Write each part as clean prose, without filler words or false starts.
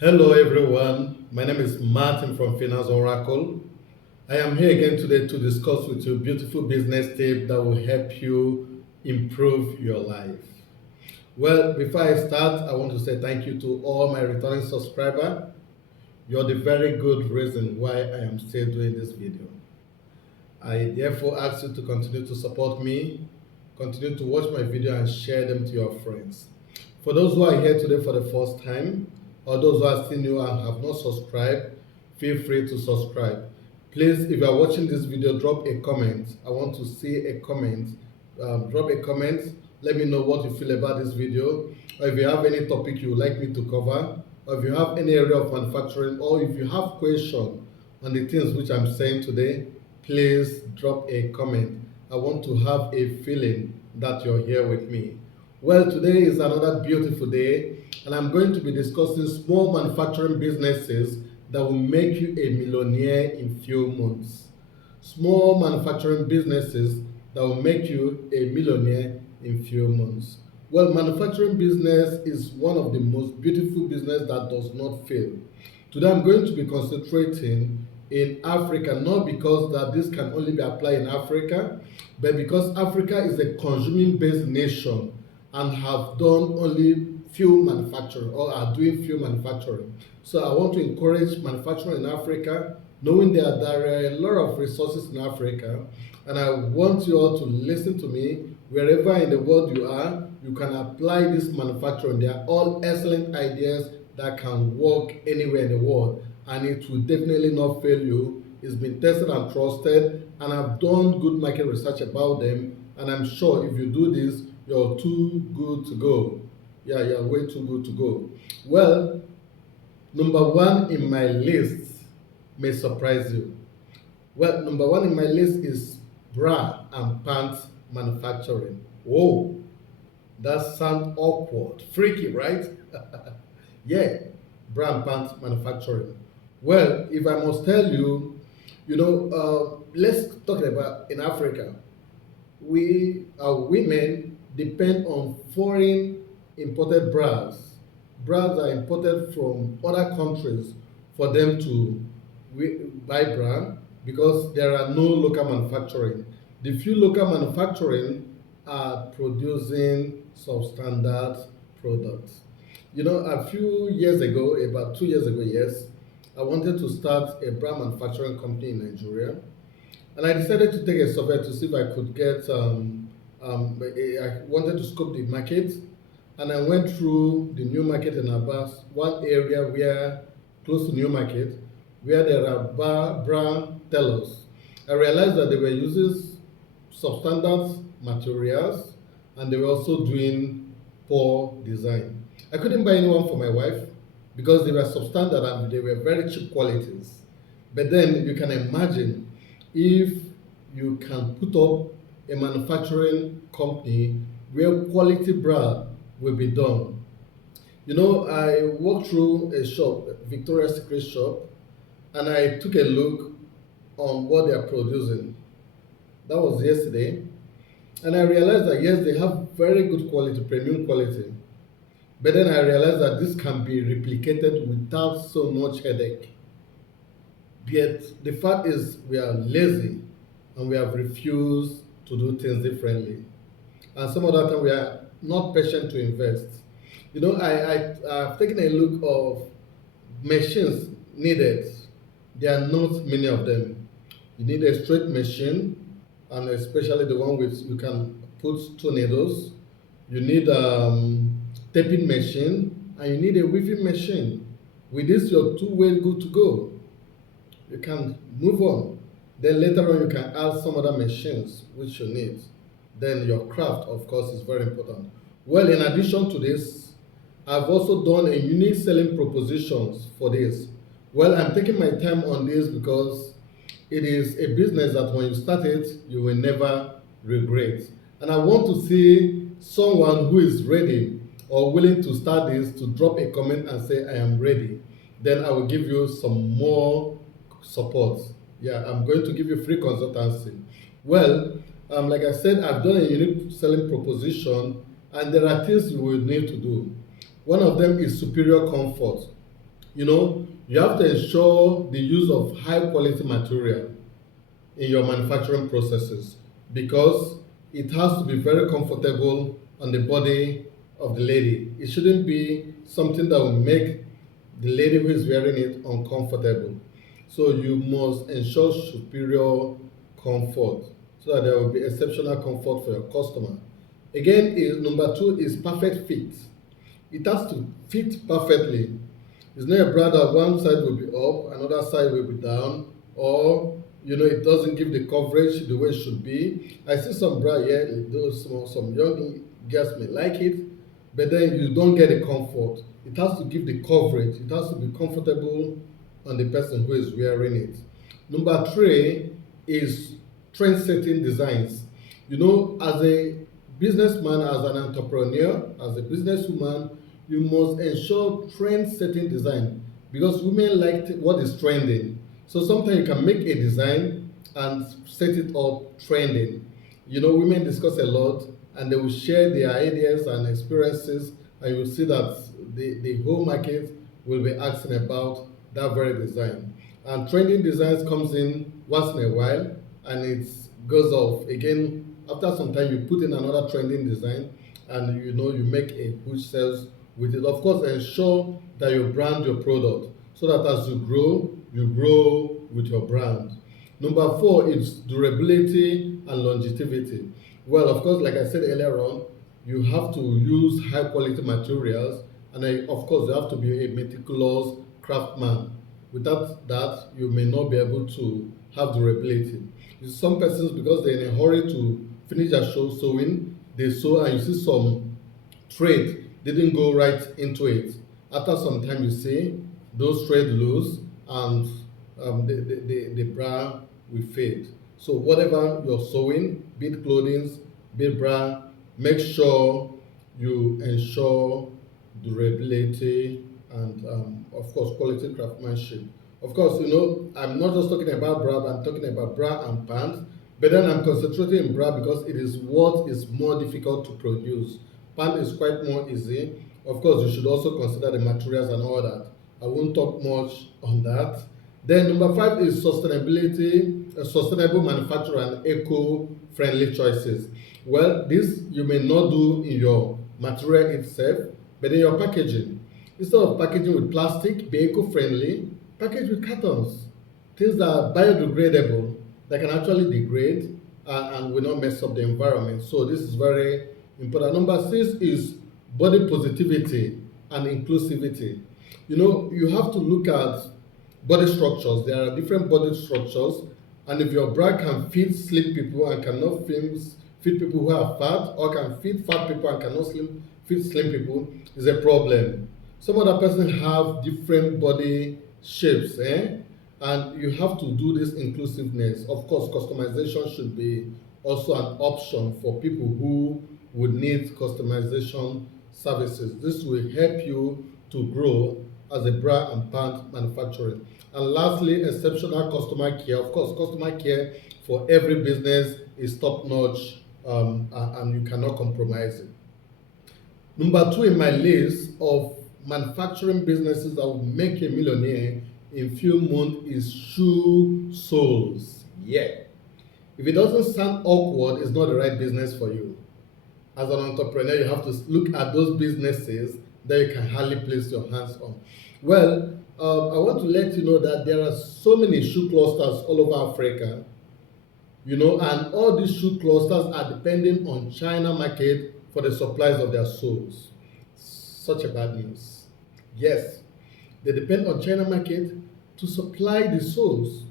Hello everyone, my name is Martin from Finance Oracle. I am here again today to discuss with you beautiful business tip that will help you improve your life. Well, before I start, I want to say thank you to all my returning subscribers. You're the very good reason why I am still doing this video. I therefore ask you to continue to support me, continue to watch my video and share them to your friends. For those who are here today for the first time, or those who are still new and have not subscribed, feel free to subscribe. Please, if you are watching this video, drop a comment. I want to see a comment. Drop a comment. Let me know what you feel about this video, or if you have any topic you would like me to cover, or if you have any area of manufacturing, or if you have question on the things which I'm saying today, please drop a comment. I want to have a feeling that you're here with me. Well, today is another beautiful day, and I'm going to be discussing small manufacturing businesses that will make you a millionaire in few months. Small manufacturing businesses that will make you a millionaire in few months. Well, manufacturing business is one of the most beautiful business that does not fail. Today I'm going to be concentrating in Africa, not because that this can only be applied in Africa, but because Africa is a consuming based nation and have done only few manufacturing or are doing few manufacturing. So I want to encourage manufacturing in Africa, knowing that there are a lot of resources in Africa, and I want you all to listen to me. Wherever in the world you are, you can apply this manufacturing. They are all excellent ideas that can work anywhere in the world, and it will definitely not fail you. It's been tested and trusted, and I've done good market research about them, and I'm sure if you do this, you're too good to go. Yeah, you're way too good to go. Well, number one in my list may surprise you. Well, number one in my list is bra and pants manufacturing. Whoa, that sounds awkward, freaky, right? Yeah, bra and pants manufacturing. Well, if I must tell you, let's talk about in Africa. We, our women, depend on foreign imported bras. Bras are imported from other countries for them to buy bra because there are no local manufacturing. The few local manufacturing are producing substandard products. A few years ago, about 2 years ago, yes, I wanted to start a bra manufacturing company in Nigeria. And I decided to take a survey to see if I could get, I wanted to scope the market. And I went through the new market in Abbas, one area where, close to new market, where there are bra tailors. I realized that they were using substandard materials and they were also doing poor design. I couldn't buy anyone for my wife because they were substandard and they were very cheap qualities. But then you can imagine if you can put up a manufacturing company where quality bra will be done. I walked through a shop, Victoria's Secret shop, and I took a look on what they are producing. That was yesterday. And I realized that yes, they have very good quality, premium quality. But then I realized that this can be replicated without so much headache. Yet the fact is we are lazy and we have refused to do things differently. And some of that time we are not patient to invest. I've taken a look of machines needed. There are not many of them. You need a straight machine, and especially the one with you can put two needles. You need taping machine, and you need a weaving machine. With this, you're two-way good to go. You can move on. Then later on, you can add some other machines which you need. Then your craft, of course, is very important. Well, in addition to this, I've also done a unique selling propositions for this. Well, I'm taking my time on this because it is a business that when you start it, you will never regret. And I want to see someone who is ready or willing to start this to drop a comment and say, I am ready. Then I will give you some more support. Yeah, I'm going to give you free consultancy. Well, like I said, I've done a unique selling proposition, and there are things you will need to do. One of them is superior comfort. You have to ensure the use of high quality material in your manufacturing processes because it has to be very comfortable on the body of the lady. It shouldn't be something that will make the lady who is wearing it uncomfortable. So you must ensure superior comfort so that there will be exceptional comfort for your customer. Again, number two is perfect fit. It has to fit perfectly. It's not a bra that one side will be up, another side will be down, or it doesn't give the coverage the way it should be. I see some bra here, those some young girls may like it, but then you don't get the comfort. It has to give the coverage. It has to be comfortable on the person who is wearing it. Number three is trend-setting designs. As a businessman, as an entrepreneur, as a businesswoman, you must ensure trend-setting design because women like what is trending. So sometimes you can make a design and set it up trending. Women discuss a lot and they will share their ideas and experiences, and you will see that the whole market will be asking about that very design. And trending designs comes in once in a while and it goes off. Again, after some time, you put in another trending design and you make a huge sales with it. Of course, ensure that you brand your product so that as you grow with your brand. Number four is durability and longevity. Well, of course, like I said earlier on, you have to use high quality materials, and of course, you have to be a meticulous craftsman. Without that, you may not be able to have durability. Some persons, because they're in a hurry to finish their show sewing, they sew and you see some thread didn't go right into it. After some time, you see those thread loose and the bra will fade. So whatever you're sewing, be it clothing, be it bra, make sure you ensure durability and of course quality craftsmanship. Of course, I'm not just talking about bra, but I'm talking about bra and pants. But then I'm concentrating in bra because it is what is more difficult to produce. Pant is quite more easy. Of course, you should also consider the materials and all that. I won't talk much on that. Then number five is sustainability, sustainable manufacturing and eco-friendly choices. Well, this you may not do in your material itself, but in your packaging. Instead of packaging with plastic, be eco-friendly, package with cartons. Things that are biodegradable, that can actually degrade and will not mess up the environment. So this is very important. Number six is body positivity and inclusivity. You have to look at body structures. There are different body structures, and if your bra can fit slim people and cannot fit people who are fat, or can fit fat people and cannot fit slim people, is a problem. Some other person have different body shapes, and you have to do this inclusiveness. Of course, customization should be also an option for people who would need customization services. This will help you to grow as a bra and pant manufacturer. And lastly, exceptional customer care. Of course, customer care for every business is top notch, and you cannot compromise it. Number two in my list of manufacturing businesses that will make a millionaire in few months is shoe soles. Yeah. If it doesn't sound awkward, it's not the right business for you. As an entrepreneur, you have to look at those businesses that you can hardly place your hands on. Well, I want to let you know that there are so many shoe clusters all over Africa, and all these shoe clusters are depending on China market for the supplies of their soles. Such a bad news. Yes, they depend on China market to supply the soles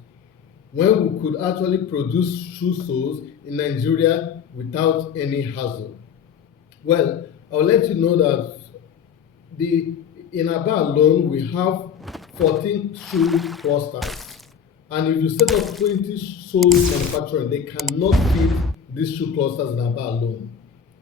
when we could actually produce shoe soles in Nigeria without any hassle. Well, I'll let you know that the in Aba alone we have 14 shoe clusters. And if you set up 20 soles manufacturing, they cannot fit these shoe clusters in Aba alone,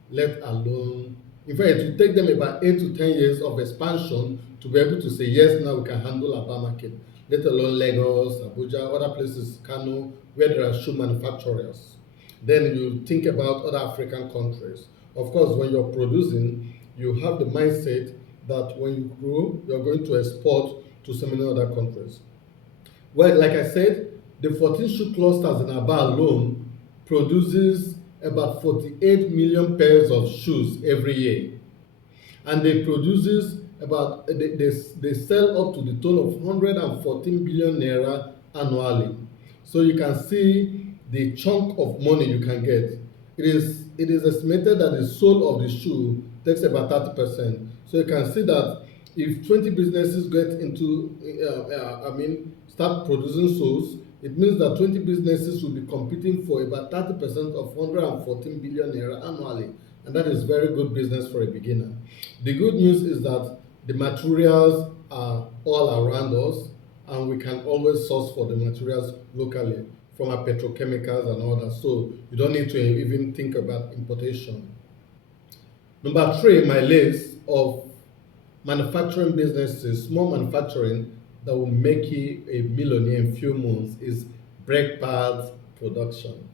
let alone. In fact, it will take them about 8 to 10 years of expansion to be able to say, yes, now we can handle Aba market, let alone Lagos, Abuja, other places, Kano, where there are shoe manufacturers. Then you think about other African countries. Of course, when you're producing, you have the mindset that when you grow, you're going to export to so many other countries. Well, like I said, the 14 shoe clusters in Aba alone produces about 48 million pairs of shoes every year, and they produces about they sell up to the tune of 114 billion naira annually. So you can see the chunk of money you can get. It is estimated that the sole of the shoe takes about 30%. So you can see that if 20 businesses get into start producing soles, it means that 20 businesses will be competing for about 30% of 114 billion naira annually, and that is very good business for a beginner. The good news is that the materials are all around us, and we can always source for the materials locally from our petrochemicals and all that. So you don't need to even think about importation. Number three, my list of manufacturing businesses, small manufacturing that will make you a millionaire in few months is brake pads production.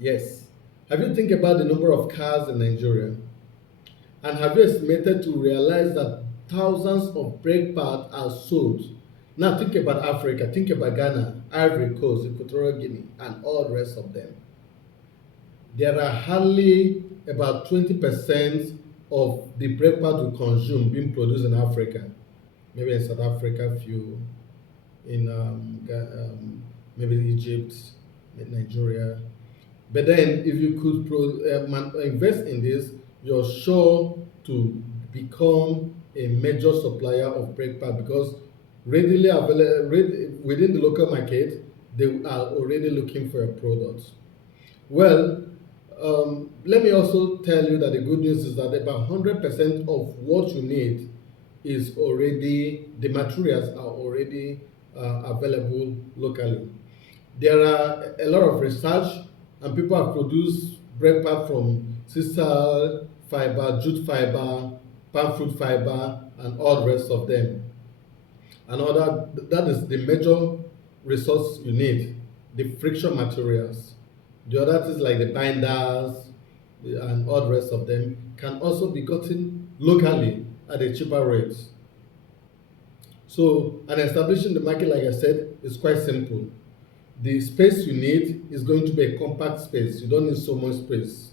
Yes. Have you think about the number of cars in Nigeria? And have you estimated to realize that thousands of brake pads are sold? Now think about Africa, think about Ghana, Ivory Coast, Equatorial Guinea, and all the rest of them. There are hardly about 20% of the brake pad we consume being produced in Africa. Maybe in South Africa, few in maybe Egypt, Nigeria. But then, if you could invest in this, you're sure to become a major supplier of brake pad because readily available within the local market, they are already looking for your products. Well, let me also tell you that the good news is that about 100% of what you need is already, the materials are already available locally. There are a lot of research, and people have produced brake pad from sisal fiber, jute fiber, palm fruit fiber, and all the rest of them. And all that is the major resource you need, the friction materials. The other things like the binders and all the rest of them can also be gotten locally at a cheaper rate. So, and establishing the market, like I said, is quite simple. The space you need is going to be a compact space. You don't need so much space.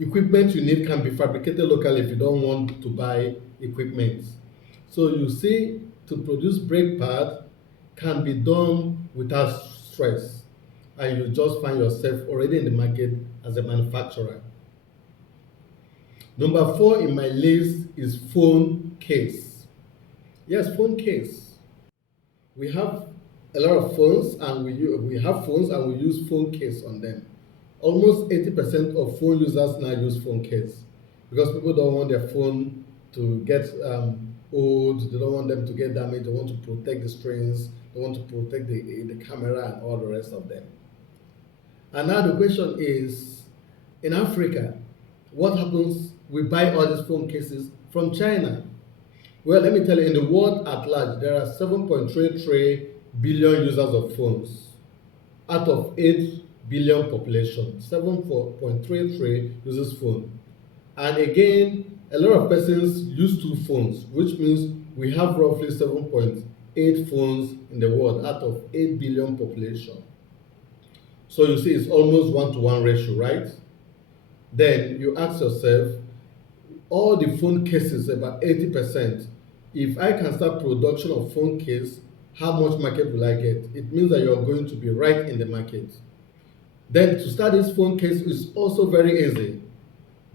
Equipment you need can be fabricated locally if you don't want to buy equipment. So you see, to produce brake pad can be done without stress, and you just find yourself already in the market as a manufacturer. Number four in my list is phone case. Yes, phone case. We have a lot of phones, and we have phones and we use phone case on them. Almost 80% of phone users now use phone case because people don't want their phone to get old, they don't want them to get damaged, they want to protect the screens, they want to protect the camera and all the rest of them. And now the question is, in Africa, what happens? We buy all these phone cases from China. Well, let me tell you, in the world at large, there are 7.33 billion users of phones out of 8 billion population. 7.33 uses phone. And again, a lot of persons use two phones, which means we have roughly 7.8 phones in the world out of 8 billion population. So you see, it's almost 1-to-1 ratio, right? Then you ask yourself, all the phone cases, about 80%, if I can start production of phone case, how much market will I get? It means that you're going to be right in the market. Then to start this phone case is also very easy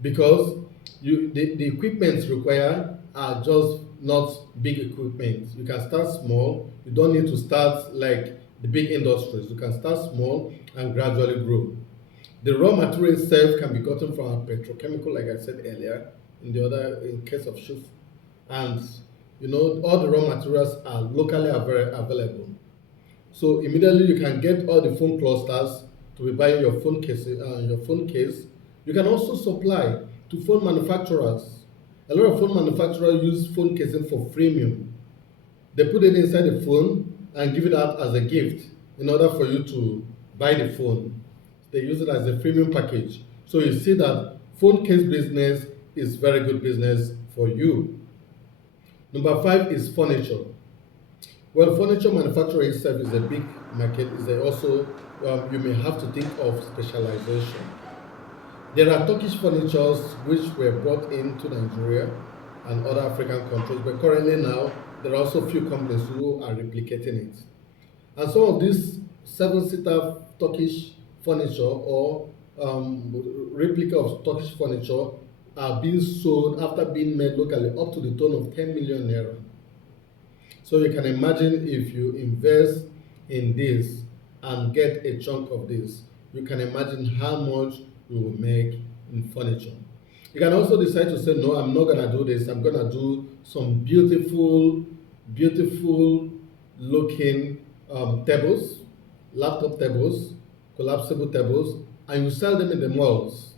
because the equipment required are just not big equipment. You can start small. You don't need to start like the big industries. You can start small and gradually grow. The raw material itself can be gotten from a petrochemical, like I said earlier, in case of shoes. And all the raw materials are locally available. So immediately you can get all the phone clusters to be buying your phone case. You can also supply to phone manufacturers. A lot of phone manufacturers use phone casing for freemium. They put it inside the phone and give it out as a gift in order for you to buy the phone. They use it as a freemium package. So you see that phone case business is very good business for you. Number five is furniture. Well, furniture manufacturing itself is a big market. Is also you may have to think of specialization. There are Turkish furnitures which were brought into Nigeria and other African countries, but currently now there are also few companies who are replicating it. And some of these seven-seater Turkish furniture or replica of Turkish furniture are being sold after being made locally up to the tune of 10 million naira. So you can imagine if you invest in this and get a chunk of this, you can imagine how much you will make in furniture. You can also decide to say, no, I'm not going to do this. I'm going to do some beautiful, beautiful looking tables, laptop tables, collapsible tables, and you sell them in the malls.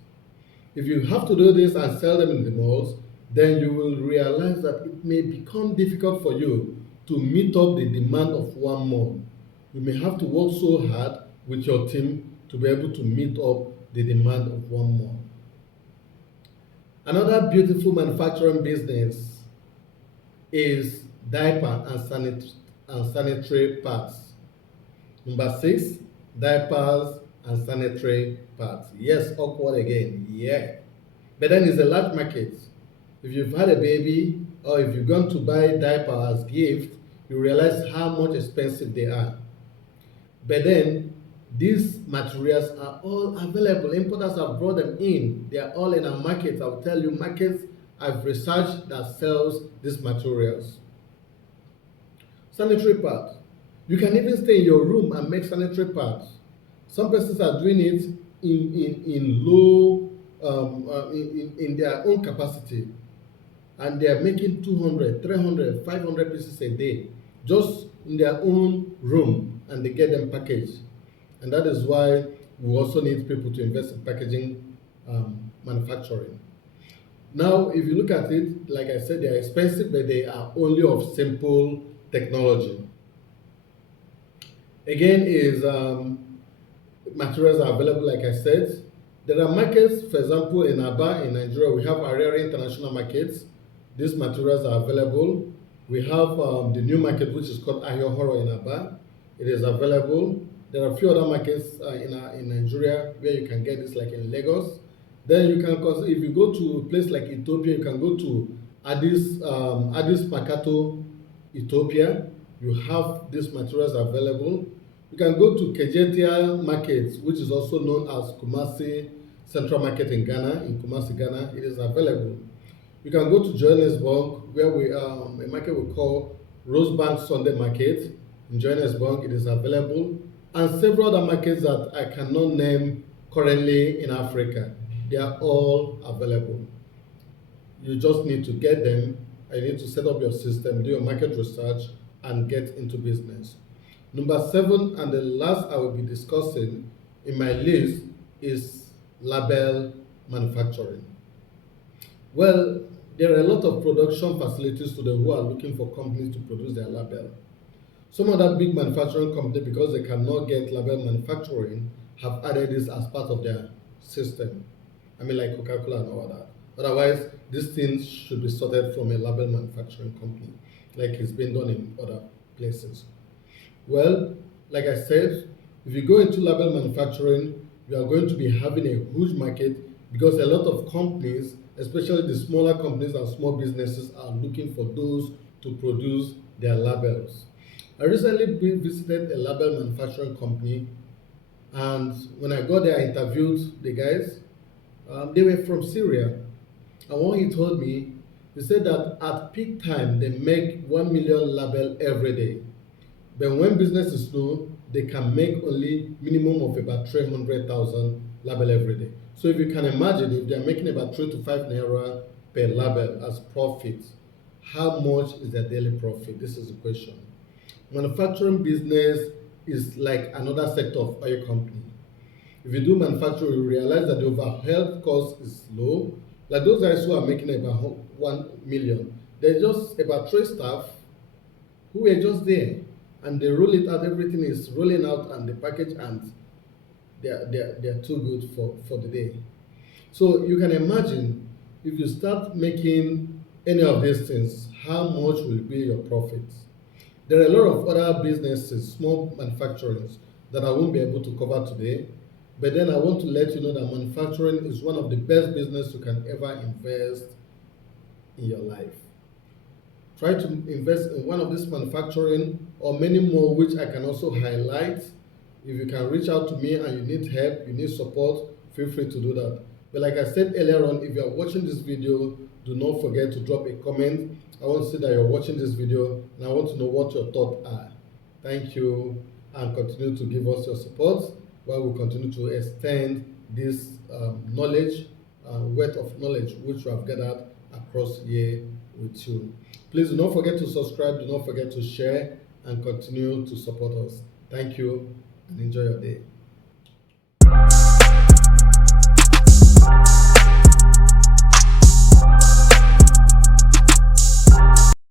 If you have to do this and sell them in the malls, then you will realize that it may become difficult for you to meet up the demand of one mall. You may have to work so hard with your team to be able to meet up the demand of one mall. Another beautiful manufacturing business is diaper and sanitary pads. Number six, diapers and sanitary pads. Yes, awkward again. Yeah. But then it's a large market. If you've had a baby or if you've gone to buy diaper as gift, you realize how much expensive they are. But then these materials are all available. Importers have brought them in. They are all in our markets. I'll tell you, markets I've researched that sells these materials. Sanitary pads. You can even stay in your room and make sanitary pads. Some persons are doing it in low in their own capacity, and they are making 200, 300, 500 pieces a day just in their own room, and they get them packaged. And that is why we also need people to invest in packaging manufacturing. Now, if you look at it, like I said, they are expensive, but they are only of simple technology. Again, is materials are available, like I said. There are markets, for example, in Aba, in Nigeria, we have Ariari International Markets. These materials are available. We have the new market, which is called Ahiohoro in Aba. It is available. There are a few other markets in Nigeria where you can get this, like in Lagos. Then you can, if you go to a place like Ethiopia, you can go to Addis Makato, Ethiopia. You have these materials available. You can go to Kejetia Market, which is also known as Kumasi Central Market in Ghana, in Kumasi, Ghana. It is available. You can go to Johannesburg, where we a market we call Rosebank Sunday Market in Johannesburg. It is available, and several other markets that I cannot name currently in Africa. They are all available. You just need to get them. I need to set up your system, do your market research, and get into business. Number seven, and the last I will be discussing in my list, is label manufacturing. Well, there are a lot of production facilities today who are looking for companies to produce their label. Some other big manufacturing companies, because they cannot get label manufacturing, have added this as part of their system. I mean, like Coca-Cola and all that. Otherwise, these things should be sorted from a label manufacturing company, like it's been done in other places. Well, like I said, if you go into label manufacturing, you are going to be having a huge market because a lot of companies, especially the smaller companies and small businesses, are looking for those to produce their labels. I recently visited a label manufacturing company, and when I got there, I interviewed the guys. They were from Syria, and what he told me, he said that at peak time they make 1 million label every day. But when business is slow, they can make only minimum of about 300,000 label every day. So if you can imagine, if they're making about 3 to 5 naira per label as profit, how much is their daily profit? This is the question. Manufacturing business is like another sector of oil company. If you do manufacturing, you realize that the overhead cost is low. Like those guys who are making about 1 million, they're just about 3 staff who were just there, and they roll it out, everything is rolling out and the package, and they're too good for the day. So you can imagine, if you start making any of these things, how much will be your profits. There are a lot of other businesses, small manufacturers, that I won't be able to cover today. But then I want to let you know that manufacturing is one of the best business you can ever invest in your life. Try to invest in one of these manufacturing or many more, which I can also highlight. If you can reach out to me and you need help, you need support, feel free to do that. But like I said earlier on, if you are watching this video, do not forget to drop a comment. I want to see that you're watching this video and I want to know what your thoughts are. Thank you, and continue to give us your support while we continue to extend this knowledge, wealth of knowledge which we have gathered across here with you. Please do not forget to subscribe, do not forget to share, and continue to support us. Thank you and enjoy your day.